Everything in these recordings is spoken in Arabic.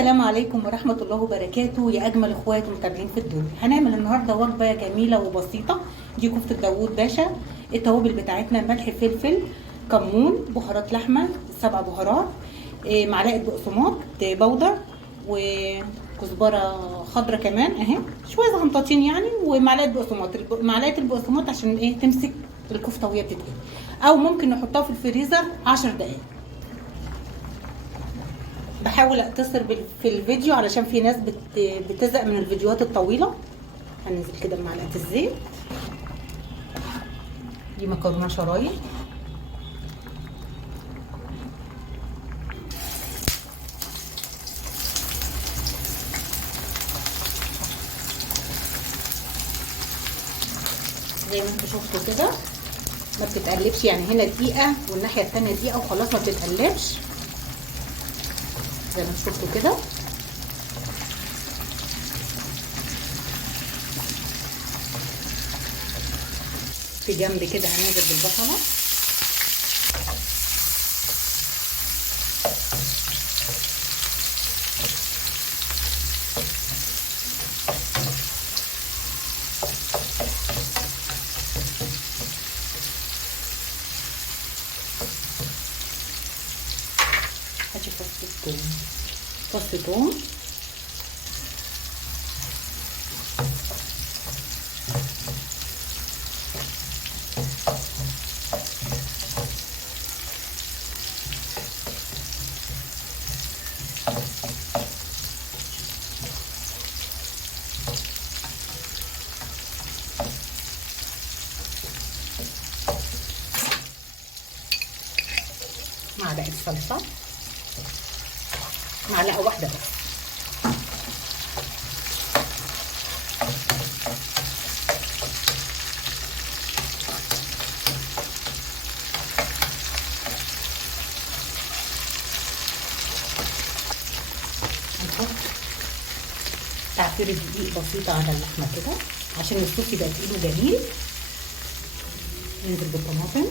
السلام عليكم ورحمة الله وبركاته يا أجمل إخوات ومتابعين في الدنيا. هنعمل النهاردة وجبة جميلة وبسيطة. دي كفتة داوود باشا. التوابل بتاعتنا ملح فلفل كمون بهارات لحمة 7 بهارات، معلقة بقسماط بودر وكزبرة خضرة كمان اهي، شوية زغنطاطين يعني، ومعلقة بقسماط. معلقة البقسماط عشان ايه تمسك الكفتة وهي بتتقلي، أو ممكن نحطها في الفريزر 10 دقايق. بحاول اقتصر في الفيديو علشان في ناس بتزهق من الفيديوهات الطويله. هننزل كده بمعلقه الزيت. دي مكرونه شرايح، زي ما انتوا شفتوا كده ما بتتقلبش، يعني هنا دقيقه والناحيه الثانيه دقيقه وخلاص، ما بتتقلبش زي ما شفتوا كده. في جنب كده هننزل بالبصله، هاتي فص ثوم، معلقه صلصه، معلقه واحده بس، هنحط تعفير دقيق بسيطه على اللحمه كده عشان الصوص يبقى تقيل وجميل. ننزل بالطماطم،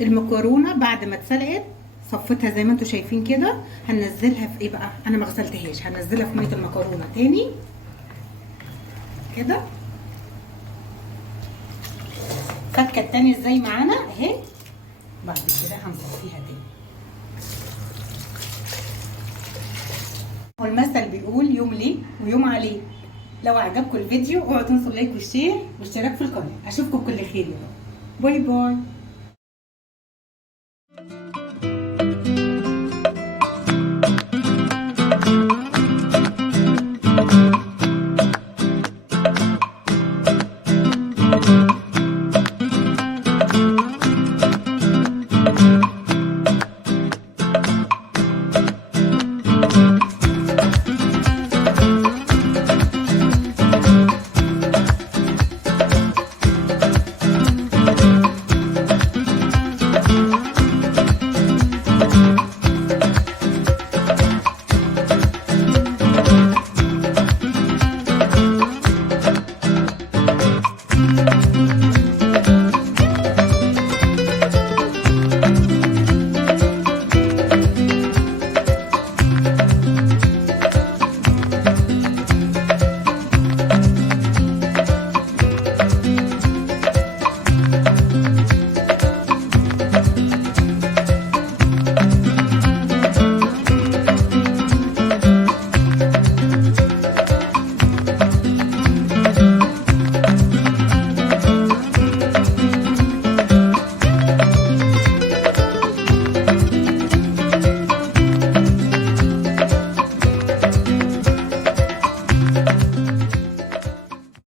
المكرونه بعد ما اتسلقت صفيتها زي ما انتم شايفين كده. هننزلها في ايه بقى؟ انا ما غسلتهاش، هنزلها في ميه المكرونه تاني كده. فكه التاني ازاي معانا اهي. بعد كده هنصفيها تاني. والمثل بيقول يوم ليه ويوم عليه. لو عجبكم الفيديو اوعوا تنسوا اللايك والشير والاشتراك في القناه. اشوفكم بكل خير يا رب. باي باي.